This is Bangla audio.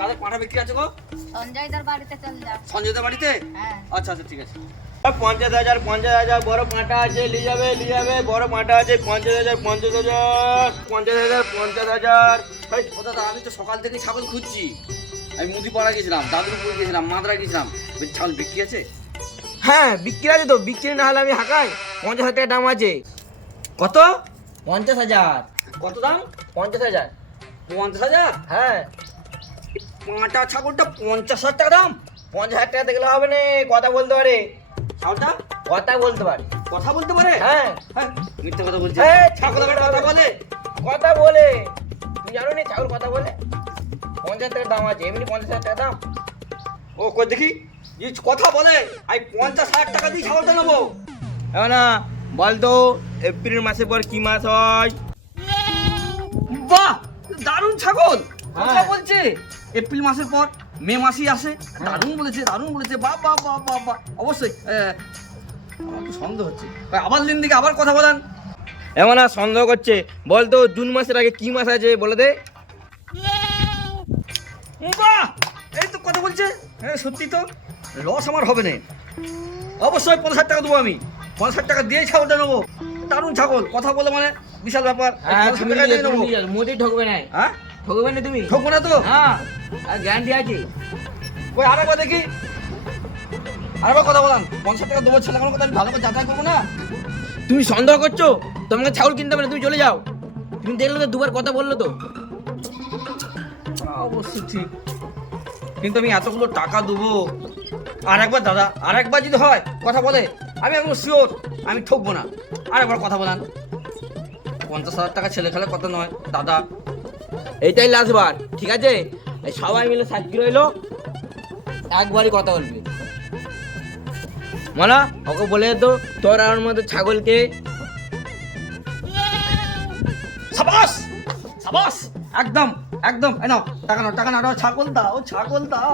কাদের পাঁঠা বিক্রি আছে গো? সঞ্জয়দার বাড়িতে চল যা। সঞ্জয়দের বাড়িতে? হ্যাঁ। আচ্ছা আচ্ছা ঠিক আছে। 50,000 বড় পাঁঠা আছে, নিয়ে যাবে বড় পাঁঠা আছে 50,000 50,000। ভাই ও দাদা আমি তো সকাল থেকে ছাগল খুঁজছি। আমি মুদিপাড়া গেছিলাম, দাদুরপুর গেছিলাম, মাদ্রা গেছিলাম। বলছি ছাগল বিক্রি আছে? হ্যাঁ বিক্রি আছে তো, বিক্রি না হলে আমি হাঁকাই। 50,000 টাকা দাম আছে। কত? 50,000। কত দাম? 50,000। 50,000? হ্যাঁ পাঁঠা ছাগলটা 50,000 টাকা দাম? 50,000 টাকা দেখলে হবে না, কথা বলতে পারে। ছাগলটা কথা বলতে পারে। কথা বলতে পারে? হ্যাঁ হ্যাঁ মিথ্যা কথা বলছে। এই, ছাগল আবার কথা বলে? কথা বলে। তুমি জানো না ছাগল কথা বলে? 50,000 টাকা দাম আছে, এমনি 50,000 টাকা দাম। ও কই দেখি এই কথা বলে। আমি 50,000 টাকা দিয়ে ছাগলটা নেবো। না বলতো এপ্রিল মাসের পর কি মাস হয়? বাহ দারুণ ছাগল কথা হ্যাঁ। বলছে। এপ্রিল মাসের পর মে মাসই আসে। দারুণ বলেছে দারুণ বলেছে। বাহ বাহ বাহ বাহ বাহ অবশ্যই। আমার তো সন্দেহ হচ্ছে। ভাই, আবার দিন দিকে আবার কথা বলেন। এমন আর সন্দেহ করছে। বলতো জুন মাসের আগে কি মাস আছে বলে দে। বাহ এই তো কথা বলছে। হ্যাঁ সত্যি তো লস আমার হবে না। অবশ্যই 50,000 টাকা দেবো আমি। 50,000 টাকা দিয়ে ছাগলটা নেবো। দারুণ ছাগল কথা বলে মানে বিশাল ব্যাপার। 50,000 টাকা দিয়ে নেবো। মোটেই ঠকবে না। হ্যাঁ ঠকবে না তুমি? ঠকবো না তো? হ্যাঁ আর গ্যারান্টি আছে। ওই আরেকবার দেখি। আরেকবার কথা বলান। 50,000 টাকা দেবো ছেলে আমার কথা আমি ভালো করে যাচাই করবো না। তুমি সন্দেহ করছো? তোমাকে ছাগল কিনতে হবে না, তুমি চলে যাও। তুমি দেখলে তো দুবার কথা বললো তো। অবশ্যই ঠিক, কিন্তু আমি এতগুলো টাকা দেবো। আরেকবার দাদা আরেকবার যদি হয় কথা বলে আমি একদম শিওর আমি ঠকবো না। আরেকবার কথা বলান। 50,000 টাকা ছেলে খেলে কথা নয় দাদা। এইটাই লাস্ট বার, ঠিক আছে? এই সবাই মিলে সাক্ষী রইলো, একবারই কথা বলবি। মানা ওকে বলে তো তোর আমার মতো ছাগলকে। সাবাস সাবাস একদম একদম। এই নাও টাকা নাও টাকা নাও। ছাগল দাও ছাগল দাও।